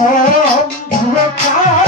Oh, you're